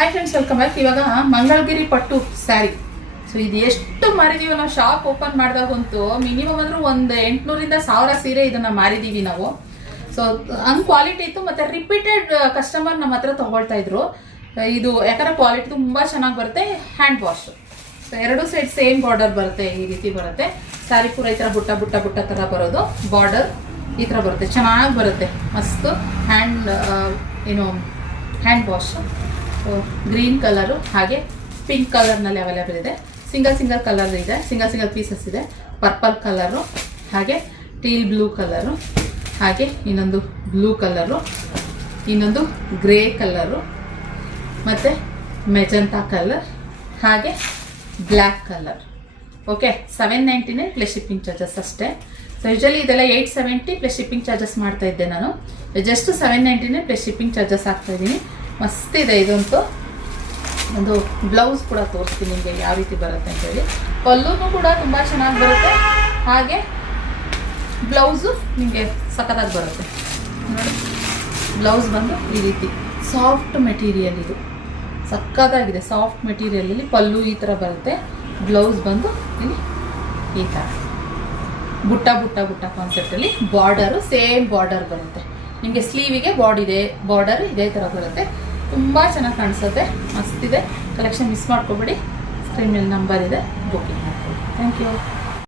Hi friends, welcome back. ಇವಾಗ ಮಂಗಳಗಿರಿ ಪಟ್ಟು sari. So ಇದು ಎಷ್ಟು ಮಾರಿದೀವಿ ನಾವು. ಶಾಪ್ ಓಪನ್ ಮಾಡಿದಾಗಂತೂ ಮಿನಿಮಮ್ ಅಂದ್ರೆ ಒಂದು 800ರಿಂದ 1000 ಸೀರೆ ಇದನ್ನ ಮಾರಿದೀವಿ ನಾವು. ಸೊ ಹಂಗೆ ಕ್ವಾಲಿಟಿ ಇತ್ತು, ಮತ್ತೆ ರಿಪೀಟೆಡ್ ಕಸ್ಟಮರ್ ನಮ್ಮ ಹತ್ರ ತಗೊಳ್ತಾ ಇದ್ರು. ಇದು ಯಾಕಂದ್ರೆ ಕ್ವಾಲಿಟಿ ತುಂಬಾ ಚೆನ್ನಾಗಿ ಬರುತ್ತೆ. Hand wash. ಸೊ ಎರಡು ಸೈಡ್ ಸೇಮ್ ಬಾರ್ಡರ್ ಬರುತ್ತೆ, ಈ ರೀತಿ ಬರುತ್ತೆ. ಸ್ಯಾರಿ ಪೂರ ಈ ಥರ ಬುಟ್ಟ ಬುಟ್ಟ ಬುಟ್ಟ ಥರ ಬರೋದು. ಬಾರ್ಡರ್ ಈ ಥರ ಬರುತ್ತೆ, ಚೆನ್ನಾಗಿ ಬರುತ್ತೆ. ಮಸ್ತ್ ಹ್ಯಾಂಡ್ ವಾಶ್. ಗ್ರೀನ್ ಕಲರು ಹಾಗೆ ಪಿಂಕ್ ಕಲರ್ನಲ್ಲಿ ಅವೈಲೇಬಲ್ ಇದೆ. ಸಿಂಗಲ್ ಕಲರ್ ಇದೆ, ಸಿಂಗಲ್ ಪೀಸಸ್ ಇದೆ. ಪರ್ಪಲ್ ಕಲರು ಹಾಗೆ ಟೀಲ್ ಬ್ಲೂ ಕಲರು ಹಾಗೆ ಇನ್ನೊಂದು ಬ್ಲೂ ಕಲರು, ಇನ್ನೊಂದು ಗ್ರೇ ಕಲರು, ಮತ್ತು ಮೆಜಂತಾ ಕಲರ್ ಹಾಗೆ black colour. Okay, 799 plus shipping charges ಅಷ್ಟೇ. ಸೊ ಯೂಶಲಿ ಇದೆಲ್ಲ 870 ಪ್ಲಸ್ ಶಿಪ್ಪಿಂಗ್ ಚಾರ್ಜಸ್ ಮಾಡ್ತಾ ಇದ್ದೆ ನಾನು. ಜಸ್ಟ್ 799 ಪ್ಲಸ್ ಶಿಪ್ಪಿಂಗ್ ಚಾರ್ಜಸ್ ಆಗ್ತಾ ಇದ್ದೀನಿ. ಮಸ್ತಿದೆ ಇದಂತೂ. ಒಂದು ಬ್ಲೌಸ್ ಕೂಡ ತೋರಿಸ್ತೀನಿ ನಿಮಗೆ ಯಾವ ರೀತಿ ಬರುತ್ತೆ ಅಂತೇಳಿ. ಪಲ್ಲೂನು ಕೂಡ ತುಂಬ ಚೆನ್ನಾಗಿ ಬರುತ್ತೆ, ಹಾಗೆ ಬ್ಲೌಸು ನಿಮಗೆ ಸಖತ್ತಾಗಿ ಬರುತ್ತೆ ನೋಡಿ. ಬ್ಲೌಸ್ ಬಂದು ಈ ರೀತಿ ಸಾಫ್ಟ್ ಮೆಟೀರಿಯಲ್, ಇದು ಸಖತ್ತಾಗಿದೆ. ಸಾಫ್ಟ್ ಮೆಟೀರಿಯಲಲ್ಲಿ ಪಲ್ಲು ಈ ಥರ ಬರುತ್ತೆ. ಬ್ಲೌಸ್ ಬಂದು ಇಲ್ಲಿ ಈ ಥರ ಬುಟ್ಟ ಬುಟ್ಟ ಬುಟ್ಟ ಕಾನ್ಸೆಪ್ಟಲ್ಲಿ. ಬಾರ್ಡರು ಸೇಮ್ ಬಾರ್ಡರ್ ಬರುತ್ತೆ ನಿಮಗೆ. ಸ್ಲೀವಿಗೆ ಬಾರ್ಡರ್ ಇದೇ ಥರ ಬರುತ್ತೆ. ತುಂಬ ಚೆನ್ನಾಗಿ ಕಾಣಿಸುತ್ತೆ, ಮಸ್ತಿದೆ ಕಲೆಕ್ಷನ್. ಮಿಸ್ ಮಾಡ್ಕೊಬೇಡಿ. ಸ್ಕ್ರೀನ್ ಮೇಲೆ ನಂಬರ್ ಇದೆ, ಬುಕಿಂಗ್ ಮಾಡ್ಕೊಳ್ಳಿ. Thank you.